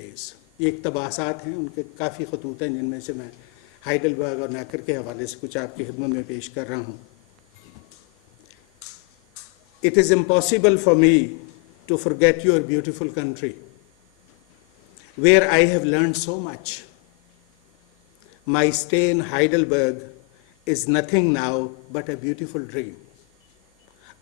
Days. ये इक़्तिबासात हैं, उनके काफ़ी खतूत हैं जिनमें से मैं हाइडलबर्ग और नैकर के हवाले से कुछ आपकी खिदमत में पेश कर रहा हूँ। It is impossible for me to forget your beautiful country, where I have learned so much. My stay in Heidelberg is nothing now but a beautiful dream.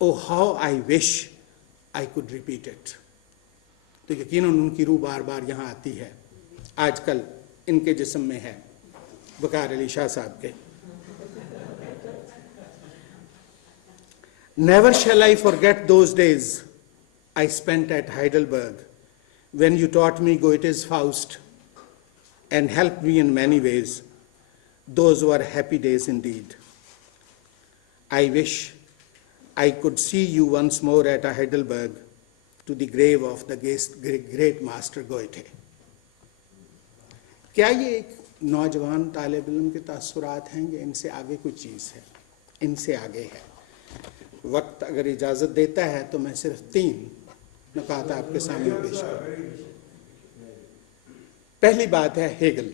Oh, how I wish I could repeat it. तो यकीनन उनकी रूह बार बार यहाँ आती है, आजकल इनके जिस्म में है, वकार अली शाह साहब के। Never shall I forget those days I spent at Heidelberg when you taught me Goethe's Faust and helped me in many ways. Those were happy days indeed. I wish I could see you once more at Heidelberg to the grave of the great master Goethe. क्या ये एक नौजवान तालिब इल्म के तासुरात हैं या इनसे आगे कोई चीज़ है? इनसे आगे है। वक्त अगर इजाज़त देता है तो मैं सिर्फ 3 नुकात आपके सामने पेश करूँ। पहली बात है हेगल।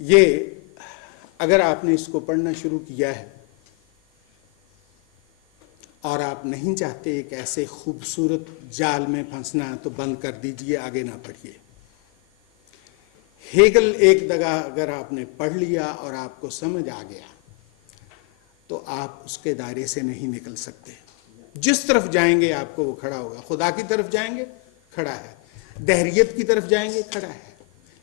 ये अगर आपने इसको पढ़ना शुरू किया है और आप नहीं चाहते एक ऐसे खूबसूरत जाल में फंसना तो बंद कर दीजिए, आगे ना पढ़िए। हेगल एक दगा अगर आपने पढ़ लिया और आपको समझ आ गया तो आप उसके दायरे से नहीं निकल सकते। जिस तरफ जाएंगे आपको वो खड़ा होगा। खुदा की तरफ जाएंगे, खड़ा है। दहरियत की तरफ जाएंगे, खड़ा है।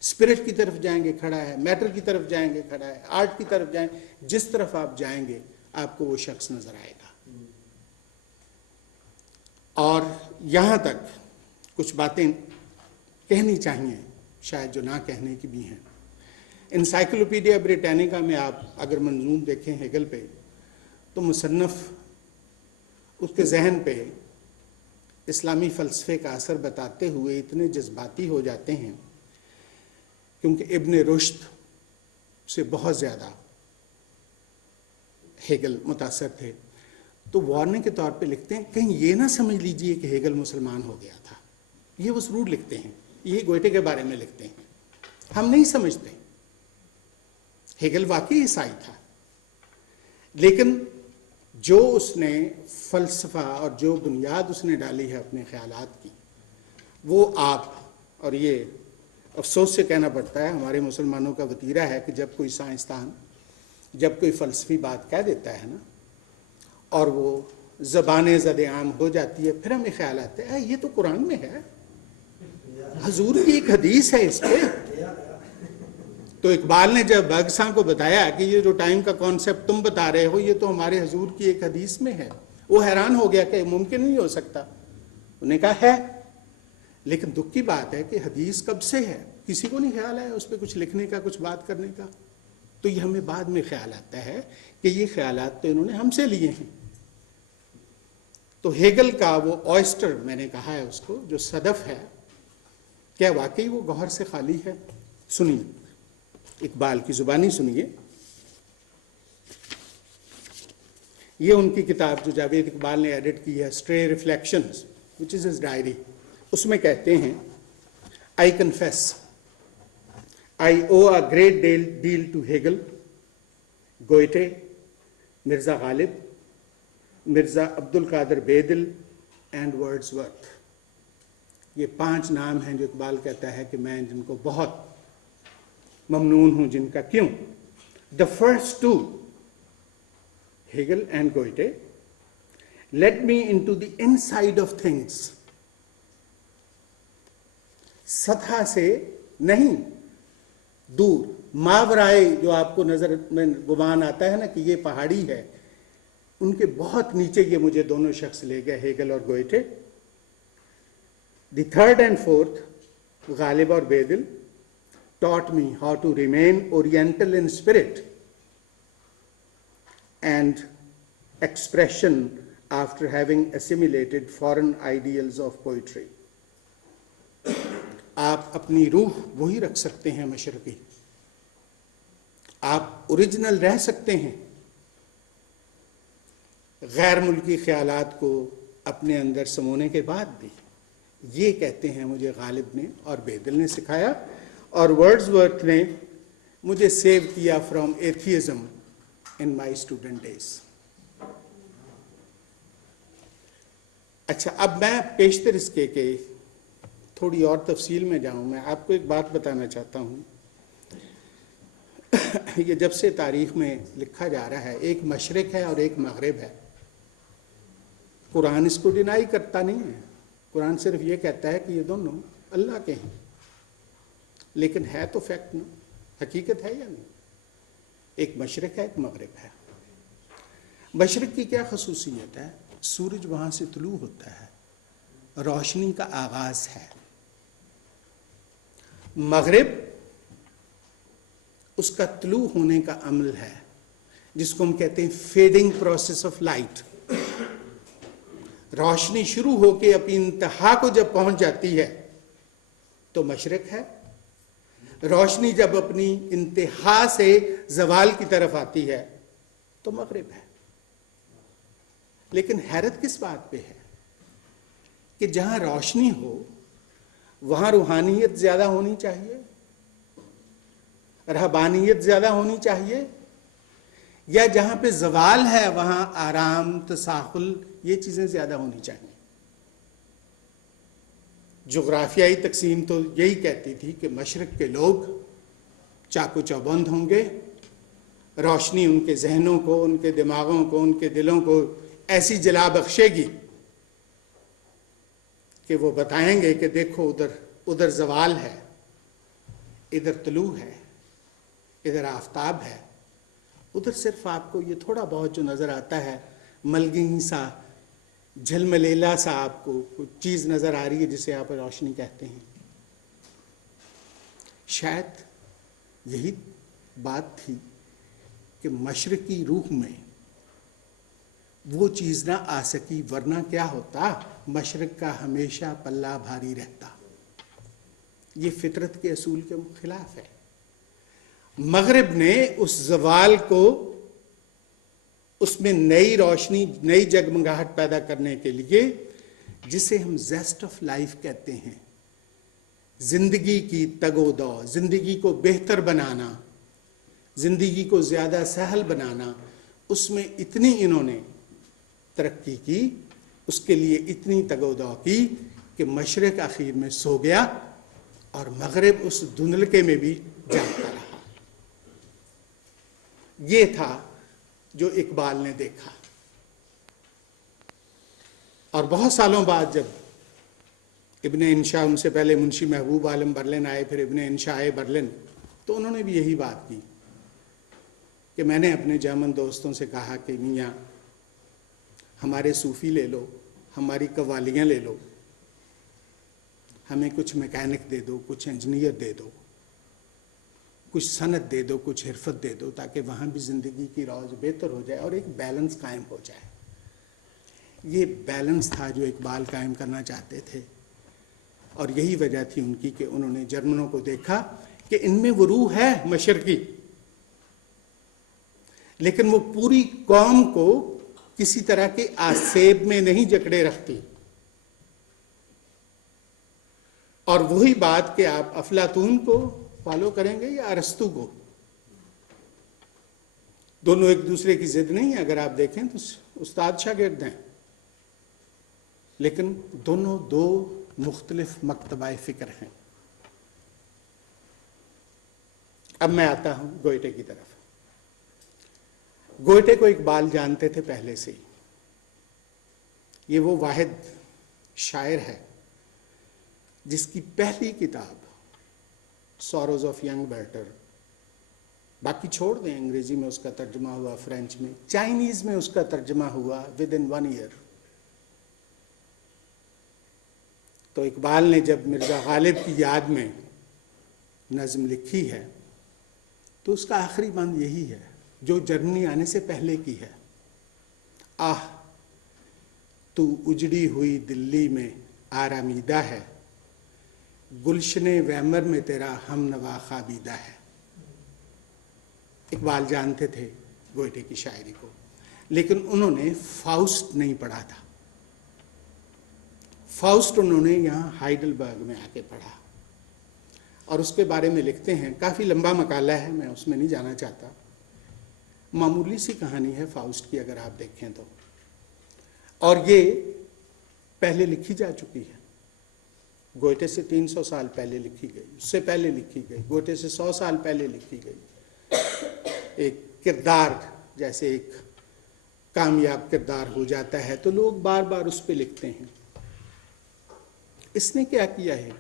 स्पिरिट की तरफ जाएंगे, खड़ा है। मैटर की तरफ जाएंगे, खड़ा है। आर्ट की तरफ जाएंगे, जिस तरफ आप जाएंगे आपको वो शख्स नजर आएगा। और यहां तक कुछ बातें कहनी चाहिए, शायद जो ना कहने की भी हैं। इंसाइक्लोपीडिया ब्रिटानिका में आप अगर मंजूम देखें हेगल पे, तो मुसन्नफ़ उसके जहन पे इस्लामी फ़लसफ़े का असर बताते हुए इतने जज्बाती हो जाते हैं, क्योंकि इब्न रुश्द से बहुत ज़्यादा हेगल मुतासर थे। तो वार्निंग के तौर पे लिखते हैं, कहीं ये ना समझ लीजिए कि हेगल मुसलमान हो गया था। ये वो ज़रूर लिखते हैं, ये गोएटे के बारे में लिखते हैं। हम नहीं समझते, हेगल वाकई ईसाई था, लेकिन जो उसने फ़लसफ़ा और जो बुनियाद उसने डाली है अपने ख़यालात की, वो आप, और ये अफसोस से कहना पड़ता है, हमारे मुसलमानों का वतीरा है कि जब कोई साइंसदान जब कोई फ़लसफ़ी बात कह देता है ना और वो ज़बान ज़द आम हो जाती है, फिर हमें ख्याल आता है ये तो कुरान में है, हुजूर की एक हदीस है इस पर। तो इकबाल ने जब बादशाह को बताया कि ये जो टाइम का कॉन्सेप्ट तुम बता रहे हो ये तो हमारे हुजूर की एक हदीस में है, वो हैरान हो गया कि मुमकिन नहीं हो सकता। उन्होंने कहा है, लेकिन दुख की बात है कि हदीस कब से है, किसी को नहीं ख्याल आया उस पर कुछ लिखने का, कुछ बात करने का। तो ये हमें बाद में ख्याल आता है कि ये ख्यालात तो इन्होंने हमसे लिए हैं। तो हेगल का वो ऑयस्टर, मैंने कहा है उसको, जो सदफ है, क्या वाकई वो गौहर से खाली है? सुनिए, इकबाल की जुबानी सुनिए। ये उनकी किताब जो जावेद इकबाल ने एडिट की है, stray reflections, which is his diary, उसमें कहते हैं, I confess I owe a great deal to Hegel, Goethe, Mirza Ghalib, Mirza Abdul Qadir Bedil and Wordsworth. ये 5 नाम हैं जो इकबाल कहता है कि मैं जिनको बहुत ममनून हूं, जिनका। क्यों? The first 2, Hegel and Goethe, let me into the inside of things, सतह से नहीं, दूर, मावराए, जो आपको नजर में गुमान आता है ना कि ये पहाड़ी है, उनके बहुत नीचे ये मुझे दोनों शख्स ले गए, हेगल और Goethe. The third and fourth, Ghalib और Bedil, taught me how to remain oriental in spirit and expression after having assimilated foreign ideals of poetry. आप अपनी रूह वही रख सकते हैं मशरकी, आप ओरिजिनल रह सकते हैं, गैर मुल्की ख्यालात को अपने अंदर समोने के बाद भी, ये कहते हैं मुझे गालिब ने और बेदल ने सिखाया, और वर्ड्सवर्थ ने मुझे सेव किया from atheism in my student days. अच्छा, अब मैं पेशतर इसके के थोड़ी और तफसील में जाऊं। मैं आपको एक बात बताना चाहता हूं। ये जब से तारीख में लिखा जा रहा है, एक मशरिक है और एक मगरिब है। कुरान इसको डिनाई करता नहीं है, कुरान सिर्फ ये कहता है कि ये दोनों अल्लाह के हैं, लेकिन है तो फैक्ट ना, हकीकत है या नहीं? एक मशरिक है, एक मगरिब है। मशरिक की क्या खसूसियत है? सूरज वहां से तुलू होता है, रोशनी का आगाज है। मगरिब उसका तुलू होने का अमल है, जिसको हम कहते हैं फेडिंग प्रोसेस ऑफ लाइट। रोशनी शुरू होकर अपनी इंतहा को जब पहुंच जाती है तो मशरिक है। रोशनी जब अपनी इंतहा से जवाल की तरफ आती है तो मगरिब है। लेकिन हैरत किस बात पे है कि जहां रोशनी हो वहां रूहानियत ज्यादा होनी चाहिए, रहबानियत ज्यादा होनी चाहिए, या जहां पे जवाल है वहां आराम, तसाहुल, ये चीजें ज्यादा होनी चाहिए? जोग्राफियाई तकसीम तो यही कहती थी कि मशरक के लोग चाकू चौबंद होंगे, रोशनी उनके जहनों को, उनके दिमागों को, उनके दिलों को ऐसी जला बख्शेगी कि वो बताएंगे कि देखो उधर उधर जवाल है, इधर तुलू है, इधर आफताब है, उधर सिर्फ आपको ये थोड़ा बहुत जो नजर आता है मलगिन सा, झलमलेला सा आपको कुछ चीज नजर आ रही है जिसे आप रोशनी कहते हैं। शायद यही बात थी कि मशरकी रूह में वो चीज ना आ सकी, वरना क्या होता, मशरक का हमेशा पल्ला भारी रहता। ये फितरत के असूल के खिलाफ है। मगरिब ने उस जवाल को, उसमें नई रोशनी, नई जगमगाहट पैदा करने के लिए, जिसे हम जेस्ट ऑफ लाइफ कहते हैं, जिंदगी की तगोदो, जिंदगी को बेहतर बनाना, जिंदगी को ज्यादा सहल बनाना, उसमें इतनी इन्होंने तरक्की की, उसके लिए इतनी तगोदो की कि मशरिक आखिर में सो गया और मगरिब उस धुंधलके में भी जागता रहा। ये था जो इकबाल ने देखा। और बहुत सालों बाद जब इब्ने इंशा, उनसे पहले मुंशी महबूब आलम बर्लिन आए, फिर इब्ने इंशा आए बर्लिन, तो उन्होंने भी यही बात की कि मैंने अपने जर्मन दोस्तों से कहा कि मियाँ हमारे सूफ़ी ले लो, हमारी कव्वालियाँ ले लो, हमें कुछ मैकेनिक दे दो, कुछ इंजीनियर दे दो, कुछ सनत दे दो, कुछ हिरफत दे दो, ताकि वहाँ भी ज़िंदगी की रौज बेहतर हो जाए और एक बैलेंस कायम हो जाए। ये बैलेंस था जो इकबाल कायम करना चाहते थे, और यही वजह थी उनकी कि उन्होंने जर्मनों को देखा कि इनमें वो रूह है मशरकी, लेकिन वो पूरी कौम को किसी तरह के आसेब में नहीं जकड़े रखती। और वही बात कि आप अफलातून को फॉलो करेंगे या अरस्तु को, दोनों एक दूसरे की जिद नहीं है। अगर आप देखें तो उस्ताद शागिर्द हैं, लेकिन दोनों दो मुख्तलिफ मकतबाए फिक्र हैं। अब मैं आता हूं गोयटे की तरफ। गोयटे को इकबाल जानते थे पहले से ही। ये वो वाहिद शायर है जिसकी पहली किताब सॉरोज ऑफ यंग बेटर, बाकी छोड़ दें, अंग्रेजी में उसका तर्जमा हुआ, फ्रेंच में, चाइनीज में उसका तर्जमा हुआ विद इन 1 ईयर। तो इकबाल ने जब मिर्जा गालिब की याद में नज्म लिखी है तो उसका आखिरी बंद यही है जो जर्मनी आने से पहले की है। आह तू उजड़ी हुई दिल्ली में आरामीदा है, गुलशने वैमर में तेरा हम नवा खाबीदा है। इकबाल जानते थे गोयटे की शायरी को, लेकिन उन्होंने फाउस्ट नहीं पढ़ा था। फाउस्ट उन्होंने यहाँ हाइडलबर्ग में आके पढ़ा और उसके बारे में लिखते हैं, काफ़ी लंबा मकाला है, मैं उसमें नहीं जाना चाहता। मामूली सी कहानी है फाउस्ट की अगर आप देखें तो, और ये पहले लिखी जा चुकी है। गोएटे से 300 साल पहले लिखी गई, उससे पहले लिखी गई, गोएटे से 100 साल पहले लिखी गई। एक किरदार जैसे एक कामयाब किरदार हो जाता है तो लोग बार बार उस पर लिखते हैं। इसने क्या किया है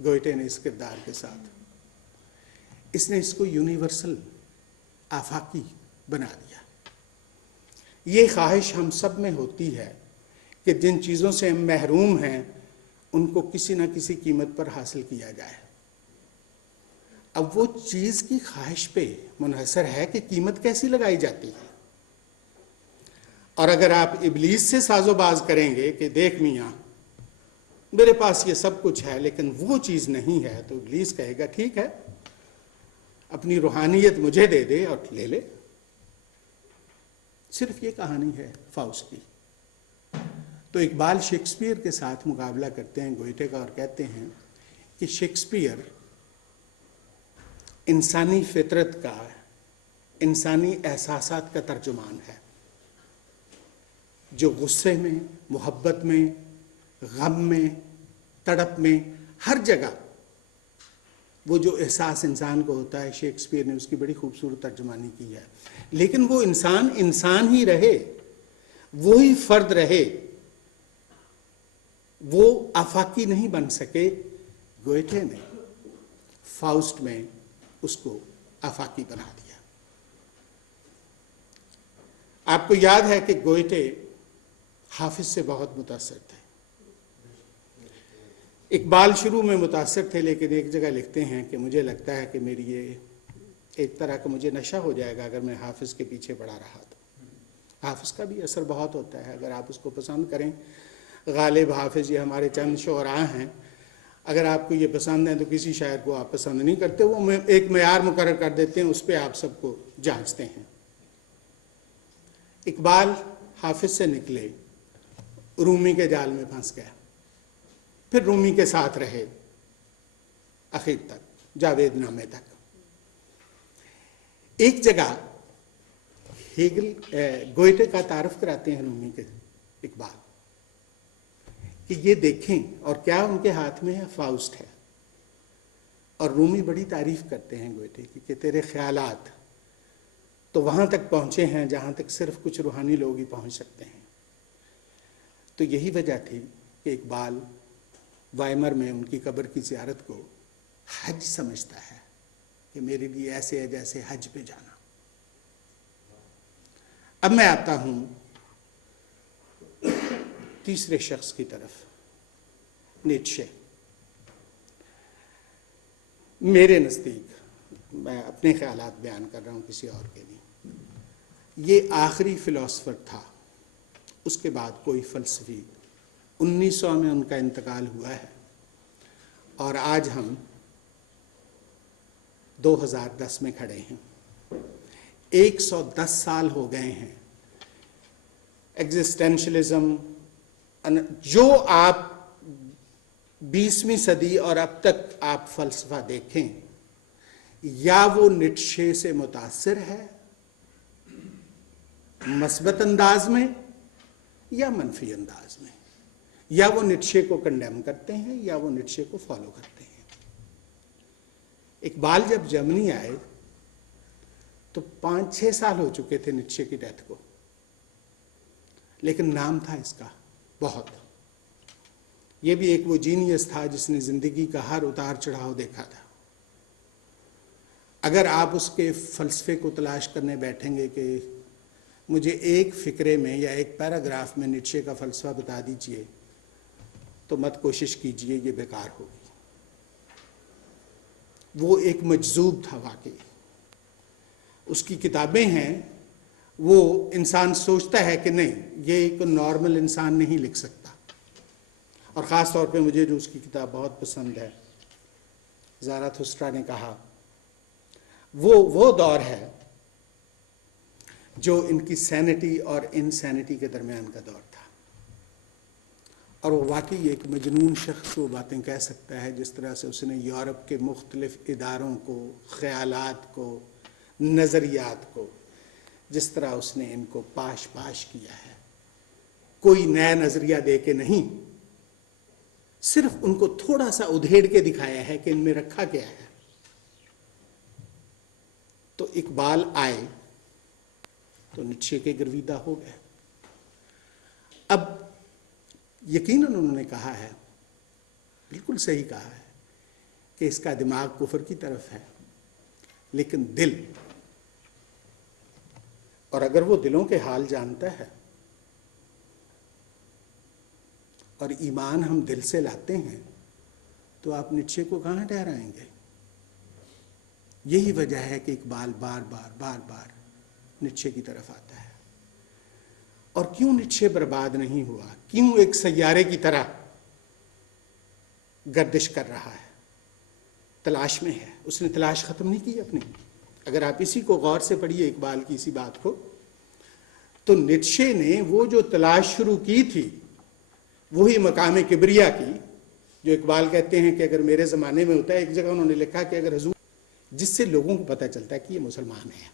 गोएटे ने इस किरदार के साथ? इसने इसको यूनिवर्सल, आफाकी बना दिया। ये ख्वाहिश हम सब में होती है कि जिन चीज़ों से हम महरूम हैं उनको किसी न किसी कीमत पर हासिल किया जाए। अब वो चीज़ की ख्वाहिश पे मुनहसर है कि कीमत कैसी लगाई जाती है। और अगर आप इब्लीस से साजोबाज करेंगे कि देख मियाँ मेरे पास ये सब कुछ है लेकिन वो चीज़ नहीं है, तो इब्लीस कहेगा ठीक है, अपनी रूहानियत मुझे दे दे और ले ले। सिर्फ ये कहानी है फाउस्ट की। तो इकबाल शेक्सपियर के साथ मुकाबला करते हैं गोएटे का और कहते हैं कि शेक्सपियर इंसानी फितरत का, इंसानी एहसासात का तर्जुमान है, जो गुस्से में, मोहब्बत में, गम में, तड़प में, हर जगह वो जो एहसास इंसान को होता है, शेक्सपियर ने उसकी बड़ी खूबसूरत तर्जुमानी की है। लेकिन वो इंसान इंसान ही रहे, वो ही फर्द रहे, वो आफाकी नहीं बन सके। गोएटे ने फाउस्ट में उसको आफाकी बना दिया। आपको याद है कि गोएटे हाफिज से बहुत मुतासिर थे। इकबाल शुरू में मुतासिर थे, लेकिन एक जगह लिखते हैं कि मुझे लगता है कि मेरी ये एक तरह का मुझे नशा हो जाएगा अगर मैं हाफिज के पीछे पड़ा रहा तो। हाफिज का भी असर बहुत होता है अगर आप उसको पसंद करें। गालिब, हाफिज, ये हमारे चंद शुअरा हैं। अगर आपको ये पसंद है तो किसी शायर को आप पसंद नहीं करते, वो एक मेयार मुकर्रर कर देते हैं, उस पर आप सबको जांचते हैं। इकबाल हाफिज से निकले, रूमी के जाल में फंस गया, फिर रूमी के साथ रहे आखिर तक, जावेद नामे तक। एक जगह हेगल गोएटे का तारुफ कराते हैं रूमी के इकबाल कि ये देखें, और क्या उनके हाथ में है? फाउस्ट है। और रूमी बड़ी तारीफ करते हैं गोएटे की कि तेरे ख्यालात तो वहाँ तक पहुँचे हैं जहाँ तक सिर्फ कुछ रूहानी लोग ही पहुँच सकते हैं। तो यही वजह थी कि इकबाल वाइमर में उनकी कब्र की ज़ियारत को हज समझता है कि मेरे लिए ऐसे है जैसे हज पे जाना। अब मैं आता हूँ तीसरे शख्स की तरफ, नीत्शे। मेरे नज़दीक, मैं अपने ख्यालात बयान कर रहा हूँ, किसी और के नहीं, ये आखिरी फ़िलासफ़र था। उसके बाद कोई फ़लसफ़ी, 1900 में उनका इंतकाल हुआ है और आज हम 2010 में खड़े हैं। 110 साल हो गए हैं। एग्जिस्टेंशलिज्म, जो आप 20वीं सदी और अब तक आप फ़लसफ़ा देखें, या वो नीत्शे से मुतासिर है मस्बत अंदाज में या मनफी अंदाज में, या वो नीत्शे को कंडेम करते हैं या वो नीत्शे को फॉलो करते हैं। इकबाल जब जर्मनी आए तो 5-6 साल हो चुके थे नीत्शे की डेथ को, लेकिन नाम था इसका बहुत। ये भी एक वो जीनियस था जिसने ज़िंदगी का हर उतार चढ़ाव देखा था। अगर आप उसके फ़लसफ़े को तलाश करने बैठेंगे कि मुझे एक फ़िक्रे में या एक पैराग्राफ में नीत्शे का फ़लसफ़ा बता दीजिए, तो मत कोशिश कीजिए, ये बेकार होगी। वो एक मजज़ूब था वाकई। उसकी किताबें हैं, वो इंसान सोचता है कि नहीं, ये एक नॉर्मल इंसान नहीं लिख सकता। और ख़ास तौर पे मुझे जो उसकी किताब बहुत पसंद है, ज़ाराथुस्ट्रा ने कहा, वो दौर है जो इनकी सैनिटी और इनसैनिटी के दरमियान का दौर था। और वो वाकई एक मजनून शख्स वो बातें कह सकता है जिस तरह से उसने यूरोप के मुख्तलिफ इदारों को, ख़यालात को, नज़रियात को, जिस तरह उसने इनको पाश पाश किया है, कोई नया नज़रिया दे के नहीं, सिर्फ उनको थोड़ा सा उधेड़ के दिखाया है कि इनमें रखा क्या है। तो इकबाल आए तो नीचे के गिरविदा हो गए। अब यकीनन उन्होंने कहा है, बिल्कुल सही कहा है, कि इसका दिमाग कुफर की तरफ है, लेकिन दिल, और अगर वो दिलों के हाल जानता है और ईमान हम दिल से लाते हैं तो आप नीचे को कहाँ ठहराएंगे। यही वजह है कि इकबाल बार बार नीचे की तरफ आता है। और क्यों नीचे बर्बाद नहीं हुआ, क्यों एक सैयारे की तरह गर्दिश कर रहा है, तलाश में है। उसने तलाश खत्म नहीं की अपनी। अगर आप इसी को गौर से पढ़िए, इकबाल की इसी बात को, तो नीत्शे ने वो जो तलाश शुरू की थी वही मकाम किबरिया की, जो इकबाल कहते हैं कि अगर मेरे ज़माने में होता है, एक जगह उन्होंने लिखा कि अगर हुजूर, जिससे लोगों को पता चलता है कि ये मुसलमान है,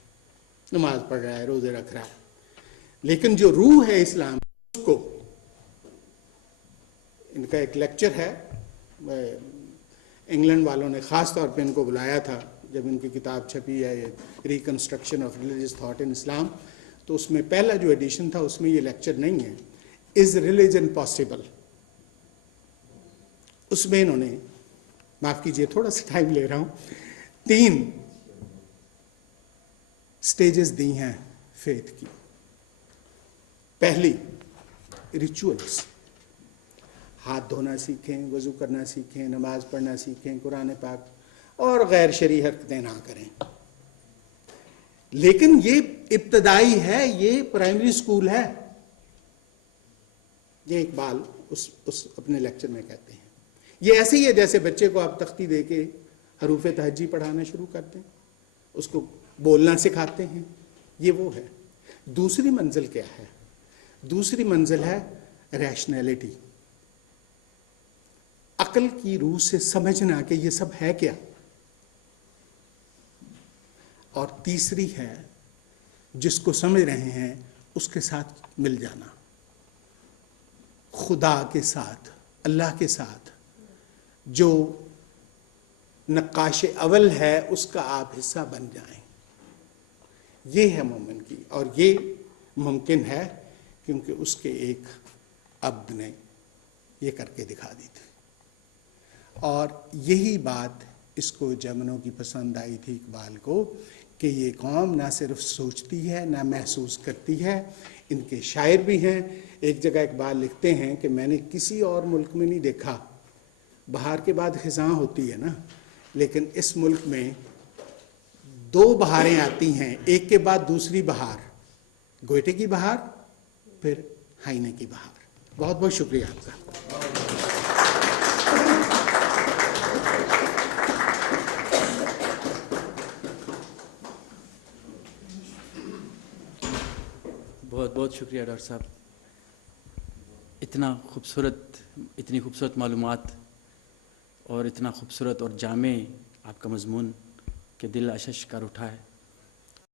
नमाज पढ़ रहा है, रोज़े रख रहा है, लेकिन जो रूह है इस्लाम उसको। इनका एक लेक्चर है, इंग्लैंड वालों ने ख़ास तौर पे इनको बुलाया था जब इनकी किताब छपी है, reconstruction of religious thought in Islam, तो उसमें पहला जो एडिशन था उसमें ये लेक्चर नहीं है, इज़ रिलीजन पॉसिबल। उसमें इन्होंने, माफ़ कीजिए थोड़ा सा टाइम ले रहा हूँ, 3 स्टेजेस दी हैं फेथ की। पहली, रिचुअल्स, हाथ धोना सीखें, वज़ू करना सीखें, नमाज पढ़ना सीखें, कुरान पाक और गैर शरई हरकतें ना करें। लेकिन ये इब्तदाई है, ये प्राइमरी स्कूल है, ये इकबाल उस अपने लेक्चर में कहते हैं। ये ऐसे ही है जैसे बच्चे को आप तख्ती दे के हरूफ तहज्जी पढ़ाना शुरू करते हैं, उसको बोलना सिखाते हैं, ये वो है। दूसरी मंजिल क्या है? दूसरी मंजिल है रैशनैलिटी, अक्ल की रूह से समझना कि ये सब है क्या। और तीसरी है जिसको समझ रहे हैं उसके साथ मिल जाना, खुदा के साथ, अल्लाह के साथ, जो नक्काश अव्वल है उसका आप हिस्सा बन जाएं। ये है मोमिन की, और ये मुमकिन है क्योंकि उसके एक अब्द ने ये करके दिखा दी थी। और यही बात इसको जमनों की पसंद आई थी इकबाल को, कि ये कौम ना सिर्फ सोचती है ना महसूस करती है। इनके शायर भी हैं। एक जगह इकबाल लिखते हैं कि मैंने किसी और मुल्क में नहीं देखा, बहार के बाद खिज़ां होती है ना, लेकिन इस मुल्क में 2 बहारें आती हैं, एक के बाद दूसरी बहार, गोइटे की बहार, फिर हाइने की बहार। बहुत बहुत शुक्रिया आपका। बहुत बहुत शुक्रिया डॉक्टर साहब। इतनी खूबसूरत मालूमात और इतना खूबसूरत और जामे आपका मज़मून के दिल आशीष कर उठा है।